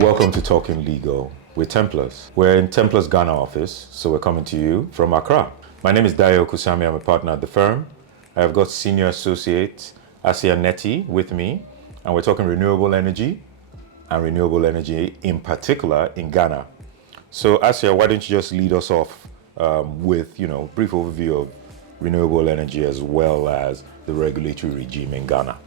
Welcome to Talking Legal with Templars. We're in Templars Ghana office, so we're coming to you from Accra. My name is Dayo, Okusami. I'm a partner at the firm. I have got Senior Associate Aasiya Nettey with me, and we're talking renewable energy and renewable energy in particular in Ghana. So Aasiya, why don't you just lead us off with, brief overview of renewable energy as well as the regulatory regime in Ghana.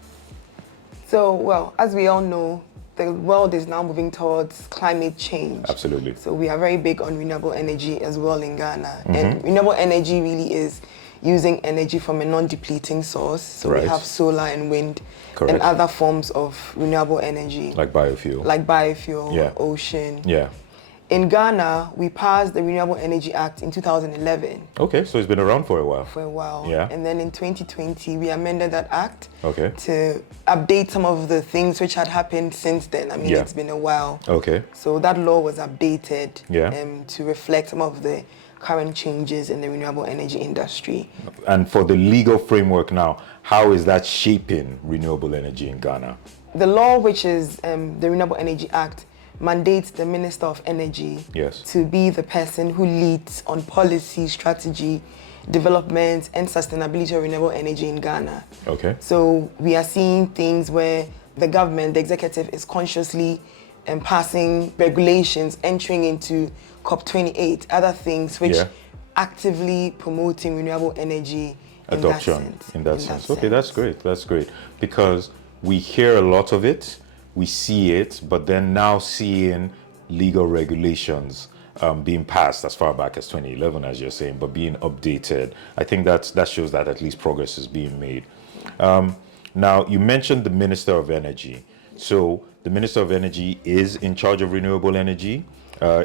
So, well, as we all know, the world is now moving towards climate change. Absolutely. So we are very big on renewable energy as well in Ghana. And renewable energy really is using energy from a non-depleting source. So Right. we have solar and wind Correct. and other forms of renewable energy. Like biofuel. Like biofuel, Yeah. ocean. Yeah. In Ghana, we passed the Renewable Energy Act in 2011 Okay, so it's been around for a while. for a while. Yeah. And then in 2020, we amended that act Okay. to update some of the things which had happened since then. I mean, Yeah. it's been a while. Okay. So that law was updated Yeah. to reflect some of the current changes in the renewable energy industry. And for the legal framework now, how is that shaping renewable energy in Ghana? The law, which is the Renewable Energy Act, mandates the Minister of Energy Yes. to be the person who leads on policy, strategy, development, and sustainability of renewable energy in Ghana. Okay. So we are seeing things where the government, the executive, is consciously passing regulations, entering into COP28, other things which Yeah. actively promoting renewable energy Adoption in that sense. sense. Okay, that's great. That's great. Because we hear a lot of it, we see it, but then now seeing legal regulations being passed as far back as 2011, as you're saying, but being updated, I think that shows that at least progress is being made. Now, you mentioned the Minister of Energy. So the Minister of Energy is in charge of renewable energy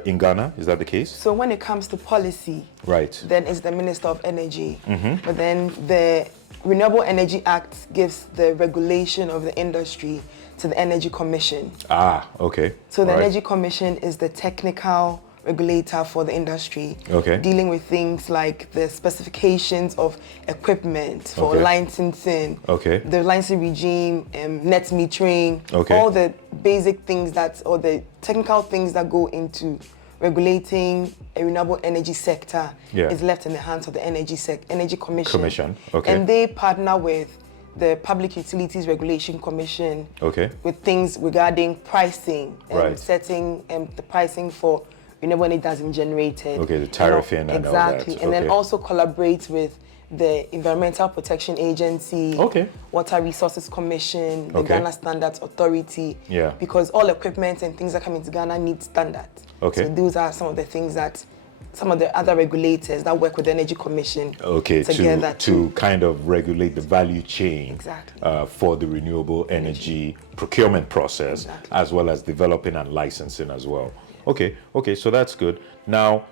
in Ghana. Is that the case? So when it comes to policy, Right. then it's the Minister of Energy. But then the Renewable Energy Act gives the regulation of the industry to the Energy Commission. Ah, okay. So the All right. Energy Commission is the technical regulator for the industry, Okay. dealing with things like the specifications of equipment for Okay. licensing, Okay. the licensing regime, net metering, Okay. all the basic things or the technical things that go into regulating a renewable energy sector Yeah. is left in the hands of the Energy Commission. Okay. And they partner with the Public Utilities Regulation Commission Okay. with things regarding pricing and Right. setting the pricing for renewable energy that's been generated. Okay, the tariffing and all that. Exactly. And then Okay. also collaborates with the Environmental Protection Agency, Okay. Water Resources Commission, the Okay. Ghana Standards Authority. Yeah. Because all equipment and things that come into Ghana need standards. Okay. So those are some of the things that some of the other regulators that work with the Energy Commission Okay, together to kind of regulate the value chain Exactly. for the renewable energy procurement process, Exactly. as well as developing and licensing as well. Okay, so that's good. Now,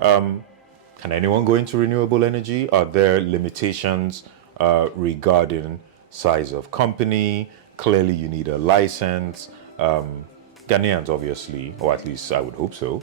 can anyone go into renewable energy? Are there limitations regarding size of company? Clearly, you need a license. Ghanaians, obviously, or at least I would hope so,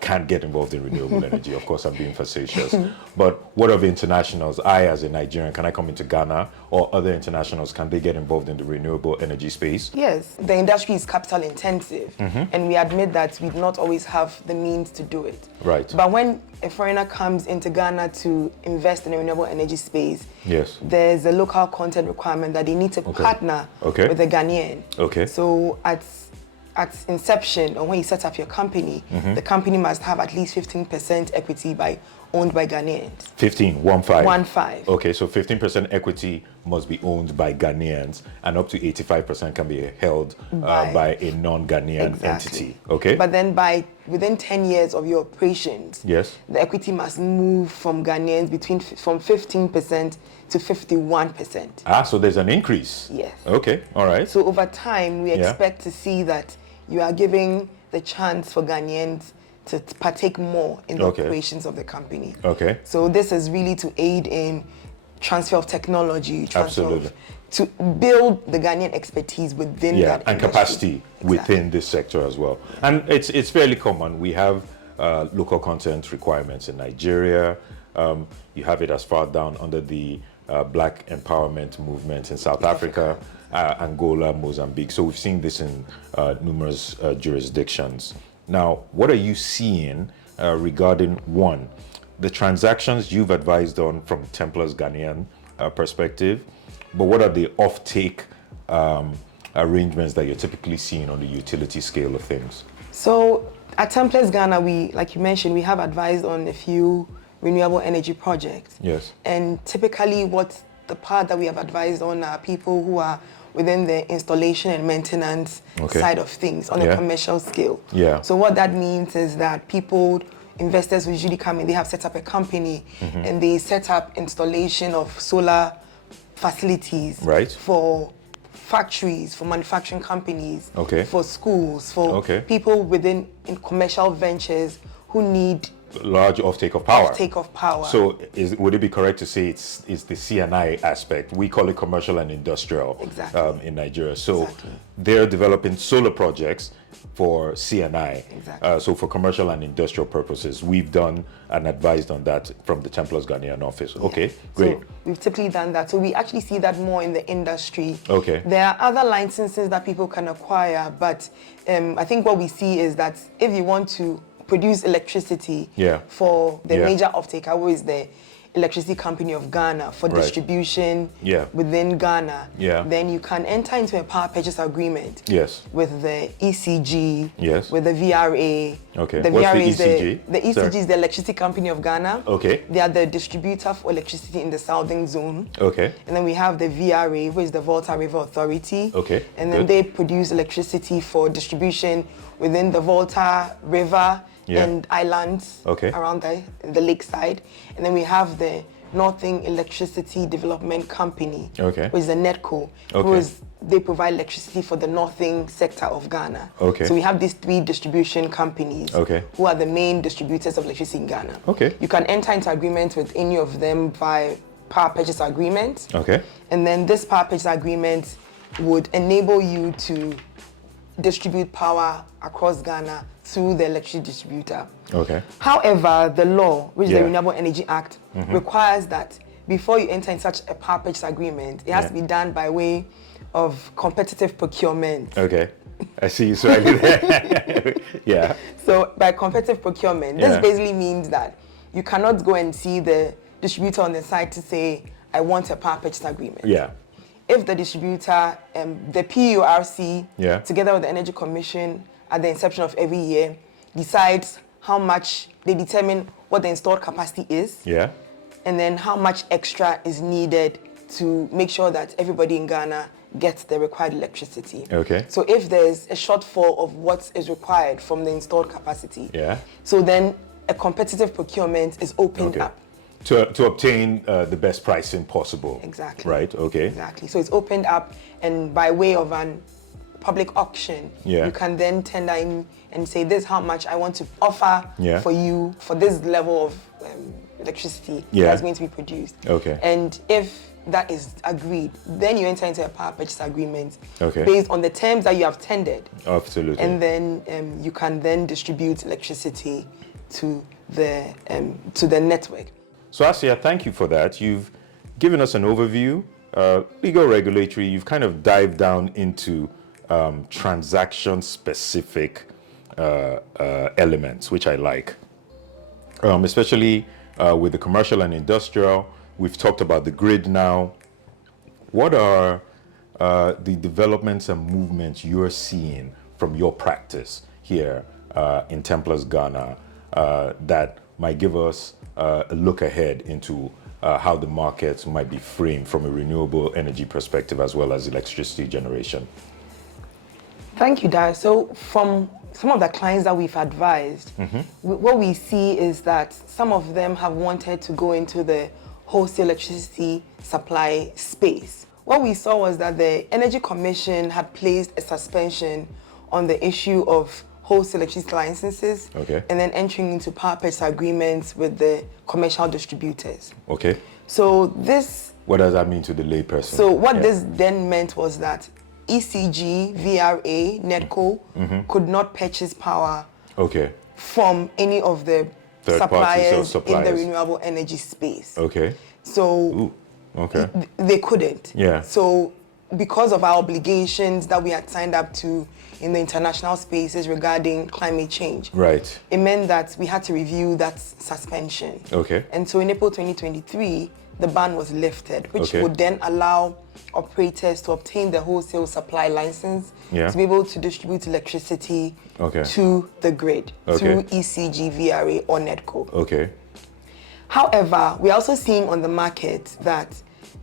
can't get involved in renewable energy. Of course, I'm being facetious. But what of internationals? I, as a Nigerian, can I come into Ghana, or other internationals, can they get involved in the renewable energy space? Yes, the industry is capital intensive, and we admit that we do not always have the means to do it. Right. But when a foreigner comes into Ghana to invest in the renewable energy space, Yes. there's a local content requirement that they need to partner Okay. with the Ghanaian. Okay. So at inception, or when you set up your company, the company must have at least 15% equity owned by Ghanaians. 15. 1-5. Okay, so 15% equity must be owned by Ghanaians, and up to 85% can be held by a non-Ghanaian Exactly. entity. Okay. But then within 10 years of your operations, Yes. the equity must move from Ghanaians from 15% to 51%. So there's an increase. Yes. Okay. All right. So over time, we Yeah. expect to see that you are giving the chance for Ghanaians to partake more in the Okay. operations of the company. Okay. So this is really to aid in transfer of technology, Absolutely. to build the Ghanaian expertise within that and industry. capacity within this sector as well. And it's fairly common. We have local content requirements in Nigeria. You have it as far down under the black empowerment movements in South Africa, Angola, Mozambique. So we've seen this in numerous jurisdictions. Now, what are you seeing regarding, one, the transactions you've advised on from TEMPLARS Ghanaian perspective, but what are the off-take arrangements that you're typically seeing on the utility scale of things? So at TEMPLARS Ghana, we, like you mentioned, we have advised on a few renewable energy projects. Yes. And typically what the part that we have advised on are people who are within the installation and maintenance side of things on a commercial scale. Yeah. So what that means is that investors who usually come in, they have set up a company and they set up installation of solar facilities for factories, for manufacturing companies, for schools, for people within in commercial ventures who need large offtake of power. Offtake of power. So would it be correct to say it's the CNI aspect? We call it commercial and industrial in Nigeria. So they're developing solar projects for CNI. So for commercial and industrial purposes. We've done and advised on that from the TEMPLARS Ghanaian office. Okay, great. So we've typically done that. So we actually see that more in the industry. Okay. There are other licenses that people can acquire, but I think what we see is that if you want to produce electricity for the major off-taker, who is the Electricity Company of Ghana, for distribution within Ghana, then you can enter into a power purchase agreement with the ECG, with the VRA. Okay. The What's VRA the is ECG? The ECG is the Electricity Company of Ghana. Okay. They are the distributor for electricity in the southern zone. Okay. And then we have the VRA, which is the Volta River Authority. Okay. And then they produce electricity for distribution within the Volta River and islands around the lakeside. And then we have the Northern Electricity Development Company, which is the NETCO, they provide electricity for the northern sector of Ghana. So we have these three distribution companies who are the main distributors of electricity in Ghana. You can enter into agreement with any of them by power purchase agreement. And then this power purchase agreement would enable you to distribute power across Ghana through the electricity distributor. However, the law, which is the Renewable Energy Act, requires that before you enter in such a power purchase agreement, it has to be done by way of competitive procurement. I see you slightly there. So by competitive procurement, this basically means that you cannot go and see the distributor on the side to say, I want a power purchase agreement. If the distributor, the PURC, together with the Energy Commission, at the inception of every year, decides how much, they determine what the installed capacity is, and then how much extra is needed to make sure that everybody in Ghana gets the required electricity. So if there's a shortfall of what is required from the installed capacity, so then a competitive procurement is opened up. To obtain the best pricing possible. Right, Exactly. So it's opened up, and by way of an public auction, you can then tender in and say, this is how much I want to offer for you for this level of electricity that's going to be produced. And if that is agreed, then you enter into a power purchase agreement based on the terms that you have tendered. And then you can then distribute electricity to the network. So Aasiya, thank you for that. You've given us an overview, legal regulatory, you've kind of dived down into transaction-specific elements, which I like. Especially with the commercial and industrial, we've talked about the grid now. What are the developments and movements you're seeing from your practice here in TEMPLARS Ghana that might give us a look ahead into how the markets might be framed from a renewable energy perspective as well as electricity generation? Thank you, Dayo. So from some of the clients that we've advised, what we see is that some of them have wanted to go into the wholesale electricity supply space. What we saw was that the Energy Commission had placed a suspension on the issue of wholesale electricity licenses and then entering into power purchase agreements with the commercial distributors. So this... What does that mean to the layperson? So what this then meant was that ECG, VRA, NETCO could not purchase power from any of the suppliers in the renewable energy space. So Okay. They couldn't. Yeah. So because of our obligations that we had signed up to in the international spaces regarding climate change, Right. it meant that we had to review that suspension. Okay. And so in April 2023, the ban was lifted, which Okay. would then allow operators to obtain the wholesale supply license to be able to distribute electricity to the grid through ECG, VRA, or NETCO. Okay. However, we're also seeing on the market that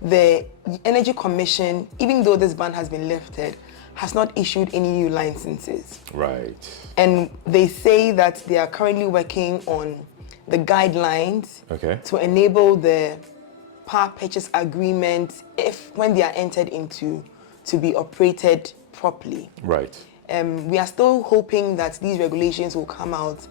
the Energy Commission, even though this ban has been lifted, has not issued any new licenses. Right. And they say that they are currently working on the guidelines to enable the power purchase agreement, when they are entered into, to be operated properly. Right. We are still hoping that these regulations will come out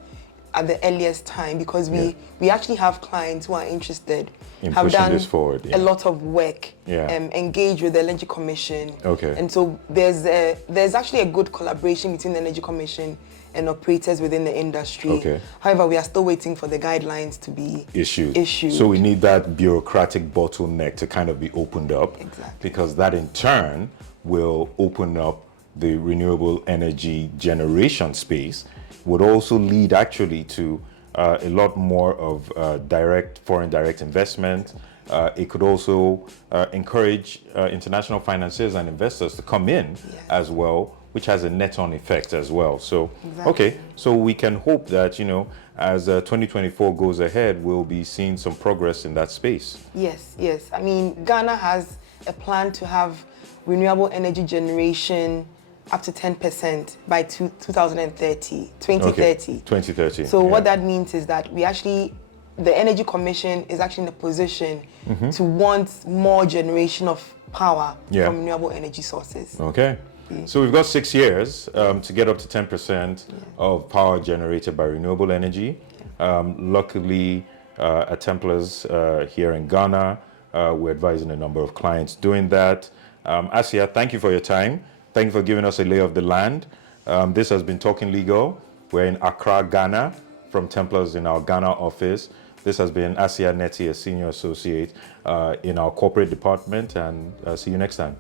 at the earliest time, because we actually have clients who are interested, in have pushing done this forward, a lot of work, Yeah. engaged with the Energy Commission. Okay. And so there's actually a good collaboration between the Energy Commission and operators within the industry. Okay. However, we are still waiting for the guidelines to be issued. So we need that bureaucratic bottleneck to kind of be opened up. Exactly. Because that in turn will open up the renewable energy generation space, would also lead actually to a lot more of foreign direct investment. It could also encourage international financiers and investors to come in as well, which has a net-on effect as well. So, okay, so we can hope that, as 2024 goes ahead, we'll be seeing some progress in that space. Yes, yes. I mean, Ghana has a plan to have renewable energy generation up to 10% by 2030. 2030. So what that means is that the Energy Commission is actually in a position to want more generation of power from renewable energy sources. Okay. So we've got 6 years to get up to 10% of power generated by renewable energy. Luckily, at Templars here in Ghana, we're advising a number of clients doing that. Aasiya, thank you for your time. Thank you for giving us a lay of the land. This has been Talking Legal. We're in Accra, Ghana, from Templars in our Ghana office. This has been Aasiya Nettey, a senior associate in our corporate department, and see you next time.